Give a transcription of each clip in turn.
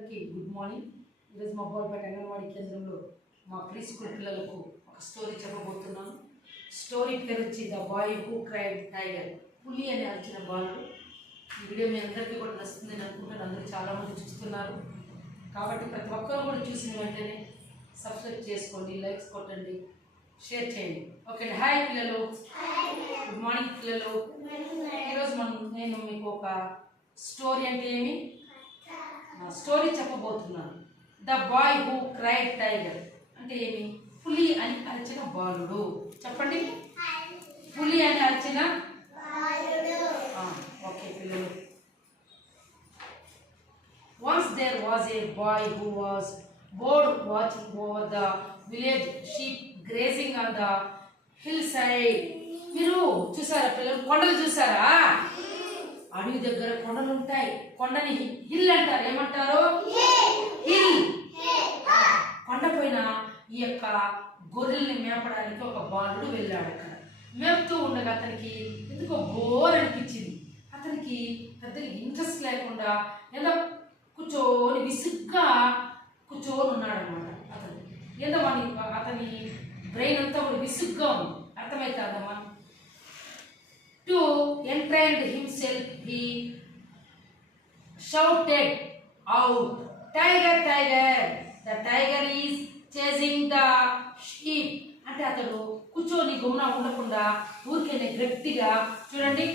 అందరికీ good morning. ఈరోజు మా బోర్పేట అంగన్వాడీ కేంద్రంలో మా ప్రీ స్కూల్ పిల్లలకు ఒక స్టోరీ చెప్పబోతున్నాను. స్టోరీ పేరు వచ్చి the boy who cried tiger. పులి అని అరిచిన బాలుడు. ఈ వీడియో మీ అందరికీ కూడా నచ్చుతుంది నేను అనుకుంటాను. అందరూ చాలామంది చూస్తున్నారు కాబట్టి ప్రతి ఒక్కరు కూడా చూసిన వెంటనే సబ్స్క్రైబ్ చేసుకోండి, లైక్స్ కొట్టండి, షేర్ చేయండి. ఓకే, హాయ్ పిల్లలు, గుడ్ మార్నింగ్ పిల్లలు. ఈరోజు నేను మీకు ఒక స్టోరీ అంటే ఏమి స్టోరీ చెప్పబోతున్నాను. The boy who cried tiger అంటే ఏమి? పులి అని అరిచిన బాలుడు. చెప్పండి, పులి అని అరిచిన. ఓకే పిల్లలు. Once there was a boy who was bored watching over the village sheep grazing on the hillside. మీరు చూసారా పిల్లలు? కొండలు చూసారా? అడవి దగ్గర కొండలు ఉంటాయి. కొండని హిల్ అంటారు. ఏమంటారు? హిల్. కొండ పైన ఈ యొక్క గొర్రెల్ని మేపడానికి ఒక బాలుడు వెళ్ళాడు. అక్కడ మేపుతూ ఉండగా అతనికి ఎందుకో బోర్ అనిపించింది. అతనికి పెద్దగా ఇంట్రెస్ట్ లేకుండా ఏదో కూర్చొని విసుగ్గా కూర్చొని ఉన్నాడు అనమాట. అతను ఏదో అతని బ్రెయిన్ అంతా విసుగ్గా ఉంది. అర్థమవుతుందమ్మా? To entertain himself, he shouted out, "Tiger, tiger! The tiger is chasing the sheep." అంటే అతడు కూర్చొని గుమ్మ ఉండకుండా ఊరికే గట్టిగా చూడండి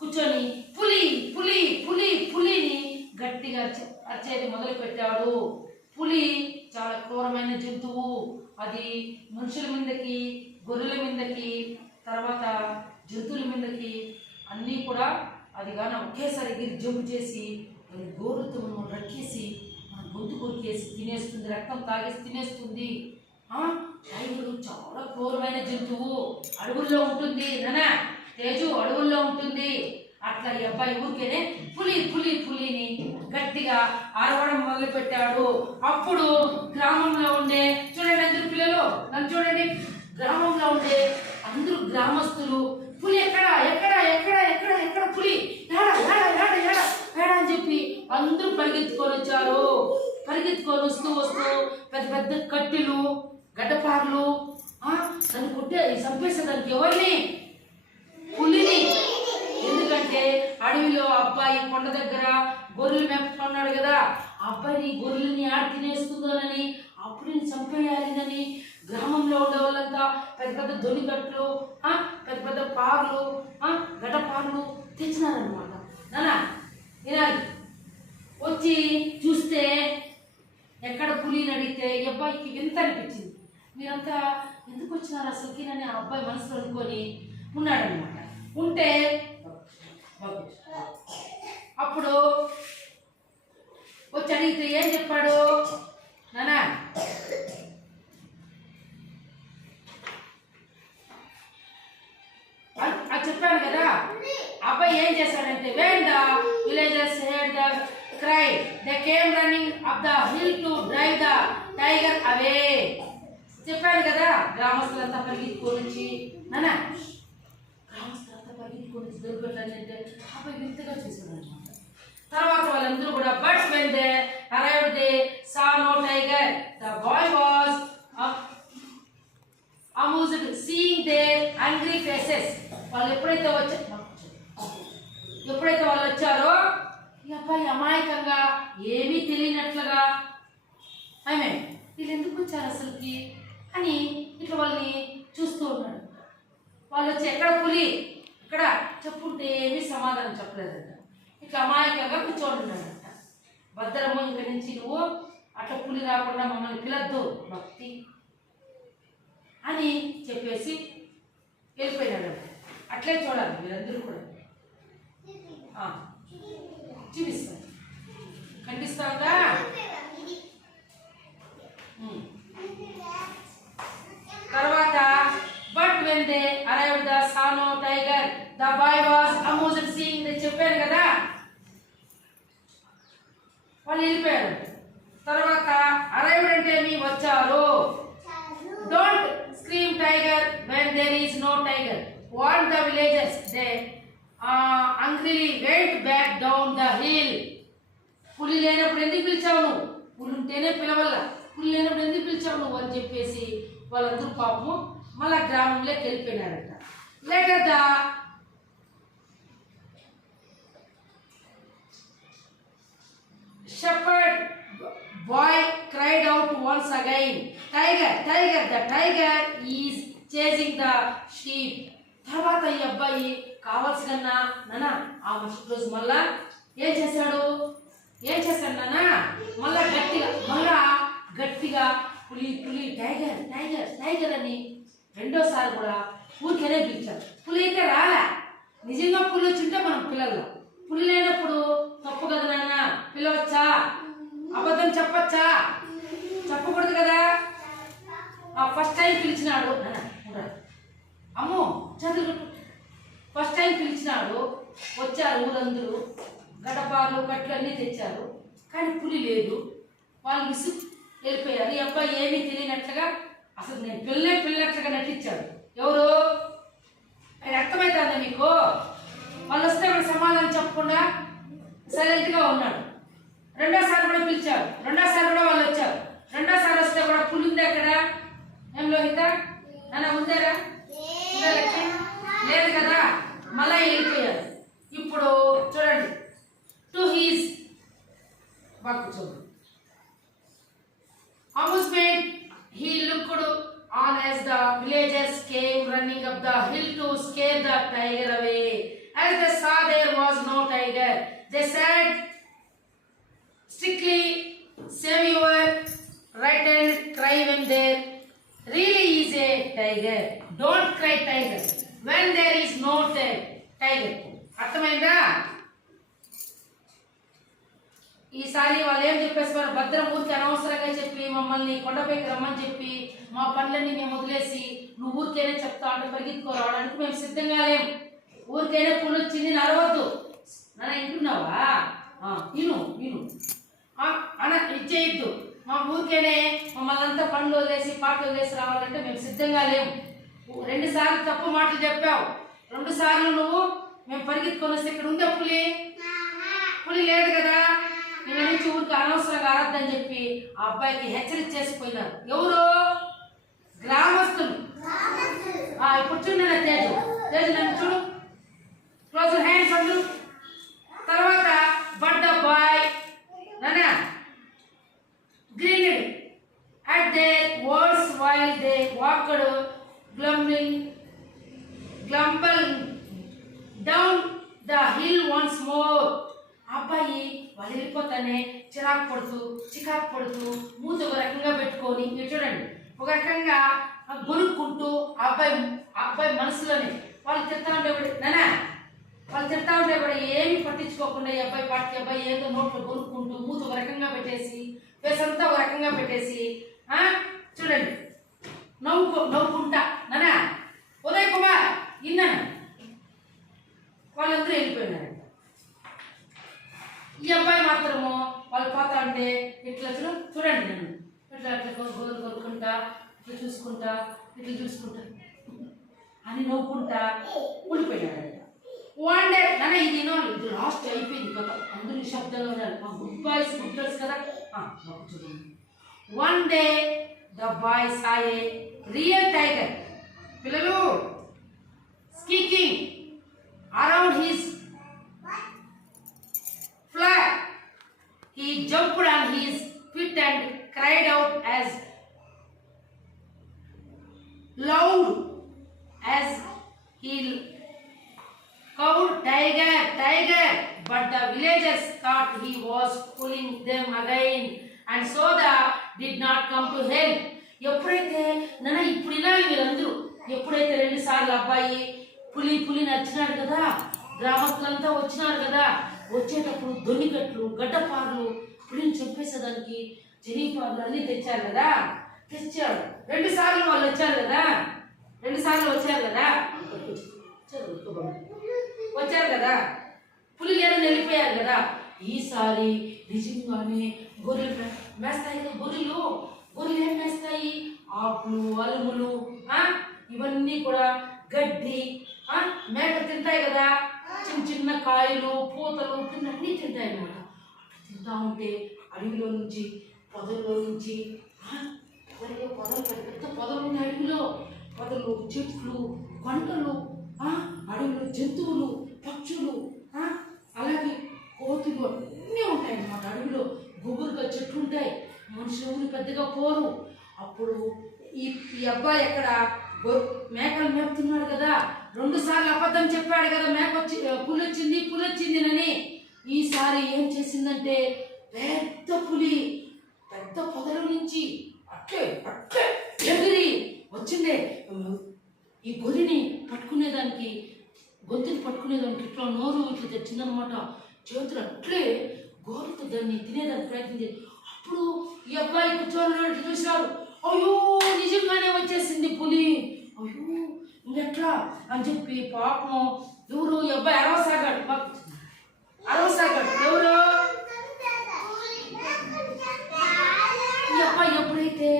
కూర్చొని పులి పులి పులి పులిని గట్టిగా అరిచేది మొదలు పెట్టాడు. పులి చాలా క్రూరమైన జంతువు. అది మనుషుల మీదకి, గొర్రెల మీదకి, తర్వాత జంతువుల మీదకి అన్నీ కూడా అది కానీ ఒకేసారి ఎగిరి జంపు చేసి గోరుతో రక్కేసి మన గొంతు కొరికేసి తినేస్తుంది, రక్తం తాగేసి తినేస్తుంది. టైగరు చాలా క్రూరమైన జంతువు, అడవుల్లో ఉంటుంది. నానా తేజు అడవుల్లో ఉంటుంది. అట్లా ఈ అబ్బాయి ఊరికేనే పులి పులి పులిని గట్టిగా అరవడం మొదలు పెట్టాడు. అప్పుడు గ్రామంలో ఉండే చూడండి అందరు పిల్లలు నన్ను చూడండి, గ్రామంలో ఉండే అందరూ గ్రామస్తులు పులి ఎక్కడ ఎక్కడ ఎక్కడ ఎక్కడ ఎక్కడ పులి ఏడా అని చెప్పి అందరూ పరిగెత్తుకొని వచ్చారు. పరిగెత్తుకొని వస్తూ పెద్ద పెద్ద కట్టెలు, గడ్డపార్లు దాన్ని కొట్టే చంపేసేదానికి ఎవరిని? పులిని. ఎందుకంటే అడవిలో అబ్బాయి కొండ దగ్గర గొర్రెలు మేపుకున్నాడు కదా, అబ్బాయిని గొర్రెల్ని ఆడి తినేస్తుందోనని అప్పుడు చంపేయాలినని గ్రామంలో ఉండే వాళ్ళంతా పెద్ద పెద్ద దొనికట్లు, పెద్ద పెద్ద పార్లు, గడ్డపార్లు తెచ్చినారనమాట. నానా వినాలి. వచ్చి చూస్తే ఎక్కడ పులిని అడిగితే ఈ అబ్బాయికి వింత అనిపించింది. మీరంతా ఎందుకు వచ్చినారు అసలుకి అని ఆ అబ్బాయి మనసులో అనుకొని ఉన్నాడనమాట. ఉంటే అప్పుడు వచ్చి అడిగితే ఏం చెప్పాడు? నానా చెప్పాను కదా. అబ్బాయి ఏం చేశాడంటే when the villagers heard the cry they came running up the hill to drive the tiger away. చెప్పాను కదా, గ్రామస్తులంతా పరిగెత్తుకొని వచ్చి నానా గ్రామస్తులంతా పరిగెత్తుకొని వచ్చి దొరికెట్లంటే అబ్బాయి వింతగా చూశాడు అనమాట. తర్వాత వాళ్ళందరూ కూడా but when they arrived they saw no tiger. The boy was amused seeing their angry faces. వాళ్ళు ఎప్పుడైతే వాళ్ళు వచ్చారో ఈ అబ్బాయి అమాయకంగా ఏమీ తెలియనట్లుగా వీళ్ళు ఎందుకు వచ్చారు అసలుకి అని ఇట్లా వాళ్ళని చూస్తూ ఉన్నాడు. వాళ్ళు వచ్చి ఎక్కడ పులి ఇక్కడ చెప్పుంటే ఏమీ సమాధానం చెప్పలేదంట. ఇట్లా అమాయకంగా కూర్చోండి ఉన్నాడంట. భద్రము ఇంక నుంచి నువ్వు అట్లా పులి రాకుండా మమ్మల్ని పిలద్దు భక్తి అని చెప్పేసి వెళ్ళిపోయినాడు. అట్లే చూడాలి మీరందరూ కూడా. చూపిస్తాను, ఖండిస్తావుగా. తర్వాత but when they arrived the saw no tiger the boy was amused seeing. చెప్పాను కదా వాళ్ళు వెళ్ళిపోయారు. తర్వాత అరైవ్డ్ అంటే మీ వచ్చారు. Don't scream tiger when there is no tiger. Warned the villagers. They angrily went back down the hill. పులి లేనప్పుడు ఎందుకు పిలిచావు నువ్వు? పులి ఉంటేనే పిలవల్ల, పులి లేనప్పుడు ఎందుకు పిలిచావు నువ్వు అని చెప్పేసి వాళ్ళందరూ పాపము మళ్ళా గ్రామంలోకి వెళ్ళిపోయినారట. Later the shepherd boy cried out once again, tiger, tiger, the tiger is chasing the sheep. తర్వాత ఈ అబ్బాయి కావాల్సిన నాన్న ఆ మరుసటి రోజు మళ్ళా ఏం చేశాడు నాన్న, మళ్ళా గట్టిగా పులి పులి టైగర్ టైగర్ టైగర్ అని రెండోసారి కూడా ఊరికేనే పిలిచాడు. పులి అయితే రాలే. నిజంగా పులి వచ్చింటే మనం పిల్లలు, పులి లేనప్పుడు తప్పు కదా నాన్న, పిలవచ్చా? అబద్ధం చెప్పచ్చా? చెప్పకూడదు కదా. ఫస్ట్ టైం పిలిచినాడు అమ్మో చదువు, ఫస్ట్ టైం పిలిచినాడు, వచ్చారు ఊరందరూ, గడపాలు కట్లు అన్నీ తెచ్చారు, కానీ పులి లేదు. వాళ్ళు విసుగు వెళ్ళిపోయారు. ఈ అబ్బాయి ఏమీ తెలియనట్లుగా, అసలు నేను పిల్లనట్లుగా నటించాడు. ఎవరు? ఆయన అర్థమవుతుందా మీకు? వాళ్ళు వస్తే మన సమాధానం చెప్పకుండా సైలెంట్గా ఉన్నాడు. రెండోసారి కూడా పిలిచారు, రెండోసారి కూడా వాళ్ళు వచ్చారు. రెండోసారి వస్తే కూడా పులి ఉంది అక్కడ. ఏం లోహిత నాన్న ఉందేరా? లేదు కదా. మళ్ళా వెళ్ళిపోయారు. ఇప్పుడు చూడండి, టు హీస్ బాగా చూడండి amusement he looked on as the villagers came running up the hill to scare the tiger away. As they saw there was no tiger, they said strictly, save your right and cry when there really is a tiger. Don't cry tiger when there is no tiger. అర్థమైందా? ఈసారి వాళ్ళు ఏం చెప్పేస్తున్నారు, భద్రమూర్తి అనవసరంగా చెప్పి మమ్మల్ని కొండపైకి రమ్మని చెప్పి మా పనులన్నీ మేము వదిలేసి నువ్వు ఊరికేనే చెప్తా అంటే పరిగెత్తుకోరావడానికి మేము సిద్ధంగా లేము. ఊరికైనా పులి వచ్చింది నరవద్దు నాన్న, వింటున్నావా? విను అన ఇచ్చేయద్దు. మా ఊరికేనే మమ్మల్ని అంతా పనులు వదిలేసి పాటలు వదిలేసి రావాలంటే మేము సిద్ధంగా లేము. 2 సార్లు తప్పు మాటలు చెప్పావు, 2 సార్లు నువ్వు మేము పరిగెత్తుకొని వస్తే ఇక్కడ ఉందే పులి లేదు కదా. నేను నుంచి ఊరికి అనవసరంగా ఆరాధని చెప్పి ఆ అబ్బాయికి హెచ్చరిక చేసిపోయినారు. ఎవరు? గ్రామస్తులు. ఇప్పుడు చూడండి తేజు నన్ను చూడు, క్లోజ్ హ్యాండ్స్ అందరూ. తర్వాత బట్ ద బాయ్ నానా grinned at their words while they walked grumble down the hill once more. అబ్బాయి వాళ్ళు వెళ్ళిపోతానే చికాకు పడుతూ మూత ఒక రకంగా పెట్టుకొని, మీరు చూడండి, ఒక రకంగా గొనుక్కుంటూ ఆ అబ్బాయి మనసులోనే వాళ్ళు తిడతా ఉంటే కూడా ఏమి పట్టించుకోకుండా ఈ అబ్బాయి పాటికి అబ్బాయి ఏదో నోట్లో గొనుక్కుంటూ మూత ఒక రకంగా పెట్టేసి ఫేస్ అంతా ఒక రకంగా పెట్టేసి చూడండి నవ్వుకుంటా నానా ఉదయ్ కుమార్ ఇన్నాను. వాళ్ళందరూ వెళ్ళిపోయినారు. ఈ అబ్బాయి మాత్రము వాళ్ళు పోతా ఉంటే ఇట్లా చూడండి నన్ను ఇట్లా కొరుకుంటా ఇట్లా చూసుకుంటా అని నవ్వుకుంటా ఉండిపోయినాడు. వన్ డే నాన్న ఇది ఇది లాస్ట్ అయిపోయింది కదా, అందరూ నిశ్శబ్దంగా ఉన్నారు. మా గుడ్ గర్ల్స్ కదా. చూడండి, one day the boy saw a real tiger. పిల్లలు squeaking around his flat. He jumped on his feet and cried out as loud as he called, "Tiger, tiger!" But the villagers thought he was fooling them again, and so they did not come to help. ఎప్పుడైతే నాన్న ఇప్పుడు వినాలి మీరందరూ, ఎప్పుడైతే 2 సార్లు అబ్బాయి పులి నచ్చినాడు కదా, గ్రామస్తులంతా వచ్చినారు కదా, వచ్చేటప్పుడు దొన్నికట్లు గడ్డపార్లు పులిని చంపేసేదానికి చెనిపార్లు అన్నీ తెచ్చారు కదా. 2 సార్లు వాళ్ళు వచ్చారు కదా, 2 సార్లు వచ్చారు కదా, పులి లేని వెళ్ళిపోయారు కదా. ఈసారి నిజంగానే గొర్రెలు మేస్తాయి కదా, గొర్రెలు ఏం మేస్తాయి? ఆకులు అలుములు ఇవన్నీ కూడా గడ్డి మేక తింటాయి కదా, చిన్న కాయలు పూతలు కింద అన్నీ తింటాయి అన్నమాట. తింటా ఉంటే అడవిలో నుంచి పొదల్లో నుంచి పొదలు పెద్ద పెద్ద పొదలు ఉన్నాయి అడవిలో. పొదలు, చెట్లు, కొండలు, అడవిలో జంతువులు, పక్షులు, అలాగే కోతులు అన్నీ ఉంటాయి అన్నమాట. అడవిలో గుబురుగా చెట్లు ఉంటాయి, మనుషులు పెద్దగా పోరు. అప్పుడు ఈ అబ్బాయి ఎక్కడ మేకలు మేపుతున్నాడు కదా, 2 సార్లు అబద్ధం చెప్పాడు కదా, పులి వచ్చింది అని. ఈసారి ఏం చేసిందంటే పెద్ద పులి పెద్ద పొదల నుంచి అట్లే ఎగిరి వచ్చిందే ఈ గొర్రెని పట్టుకునేదానికి, గొంతుని పట్టుకునేదానికి ఇట్లా నోరు ఇట్లా తెచ్చిందనమాట. చేతులు అట్లే గోరుతో దాన్ని తినేదానికి ప్రయత్నించి, అప్పుడు ఈ అబ్బాయి కూర్చోని చూశాడు. అయ్యో నిజంగానే వచ్చేసింది పులి, అయ్యో ఇంకెట్లా అని చెప్పి పాపం ఎవరు ఈ అబ్బాయి అరవసాగాడు. ఎవరు ఈ అబ్బాయి ఎప్పుడైతే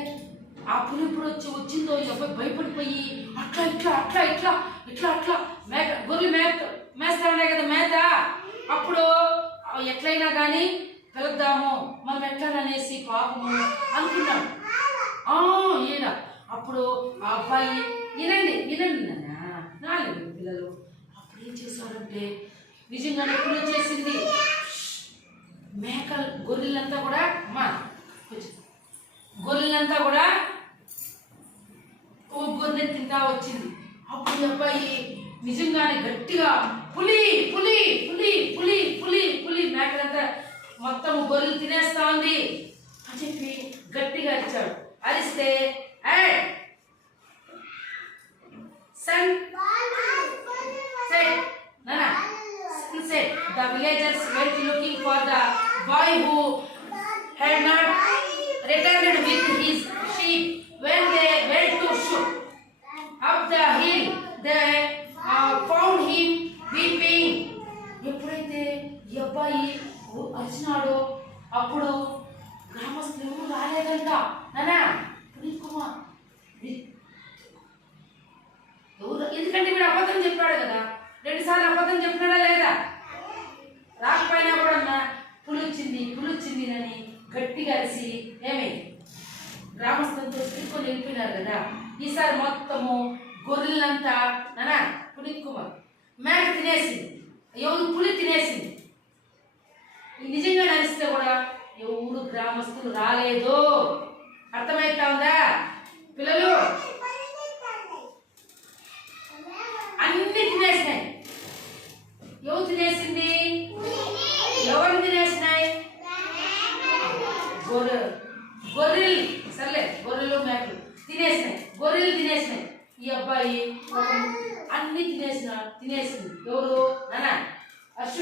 ఆ పులి ఇప్పుడు వచ్చిందో ఈ అబ్బాయి భయపడిపోయి అట్లా గొర్రెలు మేస్తా ఉన్నాయి కదా మేత. అప్పుడు ఎట్లయినా కానీ పిలుద్దాము మనం ఎట్లాననేసి పాపము అనుకున్నాడు. ఈయన అప్పుడు ఆ అబ్బాయి వినండి నాలుగు పిల్లలు అప్పుడు ఏం చేశాడంటే నిజంగానే పులి వచ్చేసింది. గొర్రెలంతా కూడా గొర్రెని తింటా వచ్చింది. అప్పుడు అబ్బాయి నిజంగానే గట్టిగా పులి పులి పులి పులి పులి పులి మేకలంతా మొత్తం గొర్రెలు తినేస్తా ఉంది అని చెప్పి గట్టిగా అరిచాడు. అరిస్తే the villagers went looking for the boy who had not returned with his sheep. When they went to shoot up the hill, they found him weeping. ఎప్పుడైతే ఈ అబ్బాయి అరిచినాడో అప్పుడు గ్రామస్తులు ఎవరు రాలేదంట. పునీత్ కుమార్ ఎవరు, ఎందుకంటే వీడు అబద్ధం చెప్పాడు కదా, 2 సార్లు అబద్ధం చెప్పినాడా లేదా, రాకపోయినా కూడా పులి వచ్చింది అని గట్టిగా అరిసి గ్రామస్తులతో తిరుక్కొని వెళ్ళిపోయినారు కదా. ఈసారి మొత్తము గొర్రెలంతా పునీత్ కుమార్ మేక తినేసింది, పులి తినేసింది. నిజంగా నడిస్తే కూడా ఎవరు గ్రామస్తులు రాలేదు. అర్థమైతా ఉందా పిల్లలు? అన్ని తినేసినాయి. ఎవరు తినేసింది? ఎవరు తినేసినాయి? గొర్రెలు. సర్లే, గొర్రెలు మేకలు తినేసినాయి. ఈ అబ్బాయి అన్ని తినేసింది. ఎవరు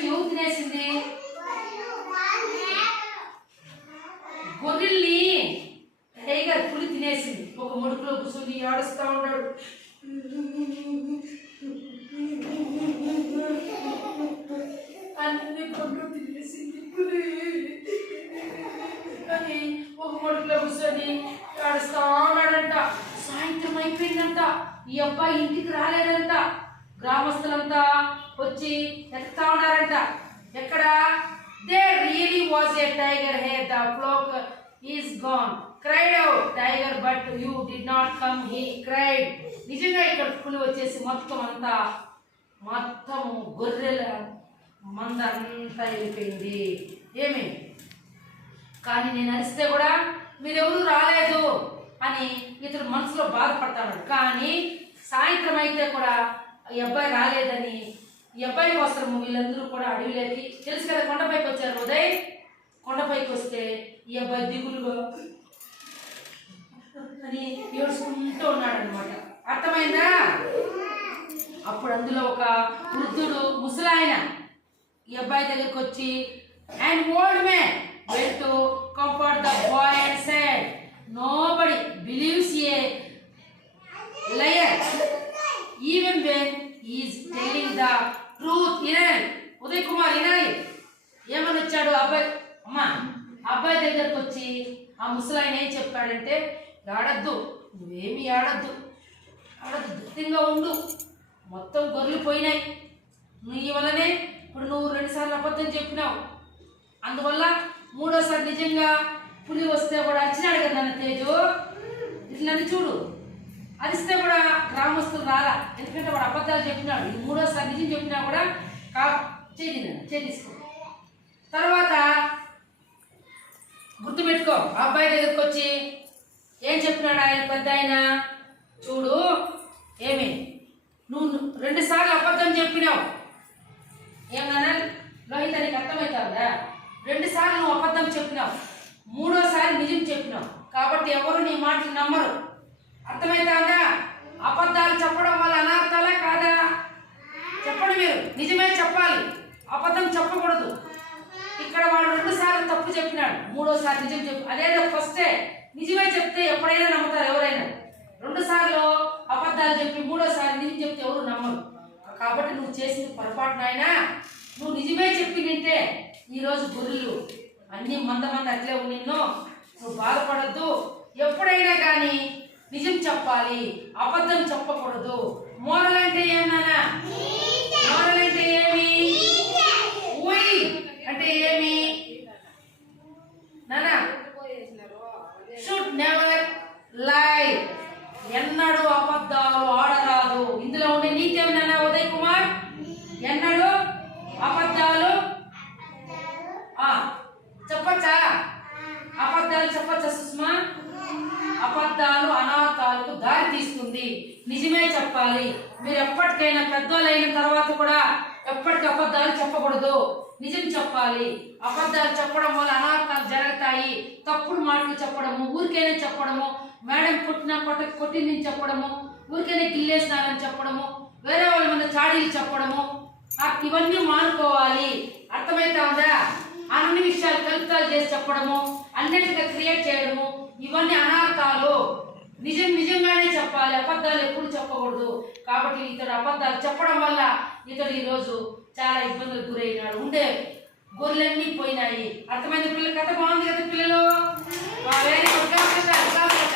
ఎవరు తినేసింది? గొర్రెల్ని టైగర్ పులి తినేసింది. ఒక ముడుకులో కూర్చొని ఆడుస్తూ ఉన్నాడు. అన్ని గొర్రెలు తినేసింది పులి అని ఒక ముడుకులో కూర్చొని ఆడుస్తూ ఉన్నాడంట. సాయంత్రం అయిపోయిందంట. ఈ అబ్బాయి ఇంటికి రాలేదంట. గ్రామస్తులంతా వచ్చి ఎత్తుతా ఉన్నారంట. ఎక్కడ? There really was a tiger here. The flock is gone. Cried out tiger, but you did not come. He cried. నిజంగా ఇక్కడ పులి వచ్చేసి మొత్తం గొర్రెల మందంతా వెళ్ళిపోయింది. కానీ నేను అరిస్తే కూడా మీరెవరూ రాలేదు అని ఇతడు మనసులో బాధపడతాడు. కానీ సాయంత్రం అయితే కూడా ఈ అబ్బాయి రాలేదని ఈ అబ్బాయి కోసం వీళ్ళందరూ కూడా అడవిలోకి, తెలుసు కదా కొండపైకి వచ్చారు. ఉదయ్ కొండపైకి వస్తే ఈ అబ్బాయి దిగులుగా అని ఏడుచుకుంటూ ఉన్నాడు అనమాట. అర్థమైందా? అప్పుడు అందులో ఒక వృద్ధుడు ముసలాయన ఈ అబ్బాయి దగ్గరికి వచ్చి, and old man went to comfort the boy and said, nobody believes a liar even when he is telling the truth. Uday Kumar వినాలి. ఏమని వచ్చాడు అబ్బాయి? అబ్బాయి దగ్గరకు వచ్చి ఆ ముసలాయన ఏం చెప్పాడంటే, నువ్వేమి ఆడద్దు, ధృతంగా ఉండు, మొత్తం గొర్రెలు పోయినాయి నీ వల్లనే. ఇప్పుడు నువ్వు 2 సార్లు అబద్ధం చెప్పినావు, అందువల్ల మూడోసారి నిజంగా పులి వస్తే కూడా అరిచినాడు కదా నన్ను తేజు, ఇట్లా నన్ను చూడు, అరిస్తే కూడా గ్రామస్తులు రాలా, ఎందుకంటే వాడు అబద్ధాలు చెప్పినాడు. ఈ మూడోసారి నిజం చెప్పినా కూడా తీసుకో. తర్వాత గుర్తుపెట్టుకో, అబ్బాయి దగ్గరికి వచ్చి ఏం చెప్పినాడు ఆయన పెద్ద ఆయన, చూడు ఏమి నువ్వు 2 సార్లు అబద్ధం చెప్పినావు, ఏమన్నా లోహిత నీకు అర్థమవుతుందా? 2 సార్లు నువ్వు అబద్ధం చెప్పినావు, 3వసారి నిజం చెప్పినావు, కాబట్టి ఎవరు నీ మాటలు నమ్మరు. అర్థమవుతుందా? అబద్ధాలు చెప్పడం వల్ల అనర్థాలా కాదా? చెప్పండి మీరు, నిజమే చెప్పాలి, అబద్ధం చెప్పకూడదు. ఇక్కడ వాడు 2 సార్లు తప్పు చెప్పినాడు, 3వసారి నిజం చెప్పు. అదేదో ఫస్టే నిజమే చెప్తే ఎప్పుడైనా నమ్ముతారు ఎవరైనా. 2 సార్లు అబద్ధాలు చెప్పి 3వసారి నిజం చెప్తే ఎవరు నమ్మరు. కాబట్టి నువ్వు చేసింది పొరపాటు నాయనా. నువ్వు నిజమే చెప్పి నింటే ఈరోజు గొర్రెలు అన్ని మంద అట్లే నిన్ను. నువ్వు బాధపడద్దు. ఎప్పుడైనా కానీ నిజం చెప్పాలి, అబద్ధం చెప్పకూడదు. మోరల్ అంటే ఏమన్నా? మోరల్ అంటే ఏమి? ఊయి అంటే ఏమి నానా? షుడ్ నెవర్ లై. ఎన్నడూ అబద్ధాలు ఆడరాదు. ఇందులో ఉండే నీతి ఏమన్నా ఉదయ్ కుమార్? ఎన్నడూ అబద్ధాలు చెప్పచ్చా? అబద్ధాలు చెప్పచ్చా సుష్మా? అబద్ధాలు అనార్థాలకు దారి తీస్తుంది. నిజమే చెప్పాలి. మీరు ఎప్పటికైనా పెద్దోళ్ళైన తర్వాత కూడా ఎప్పటికీ అబద్ధాలు చెప్పకూడదు, నిజం చెప్పాలి. అబద్ధాలు చెప్పడం వల్ల అనార్థాలు జరుగుతాయి. తప్పుడు మాటలు చెప్పడము, ఊరికైనా చెప్పడము, మేడం కొట్టిందని చెప్పడము, ఊరికైనా గిల్లేసినారని చెప్పడము, వేరే వాళ్ళ మీద చాడీలు చెప్పడము, ఇవన్నీ మానుకోవాలి. అర్థమైతుందా? అన్ని విషయాలు కలుపుతాలు చేసి చెప్పడము, అన్నిటిగా క్రియేట్ చేయడము, ఇవన్నీ అనార్థాలు. నిజంగానే చెప్పాలి, అబద్ధాలు ఎప్పుడు చెప్పకూడదు. కాబట్టి ఇతడు అబద్ధాలు చెప్పడం వల్ల ఇతడు ఈరోజు చాలా ఇబ్బందులకు గురైనాడు. ఉండే గొర్రెలన్నీ పోయినాయి. అర్థమైన పిల్లలు కథ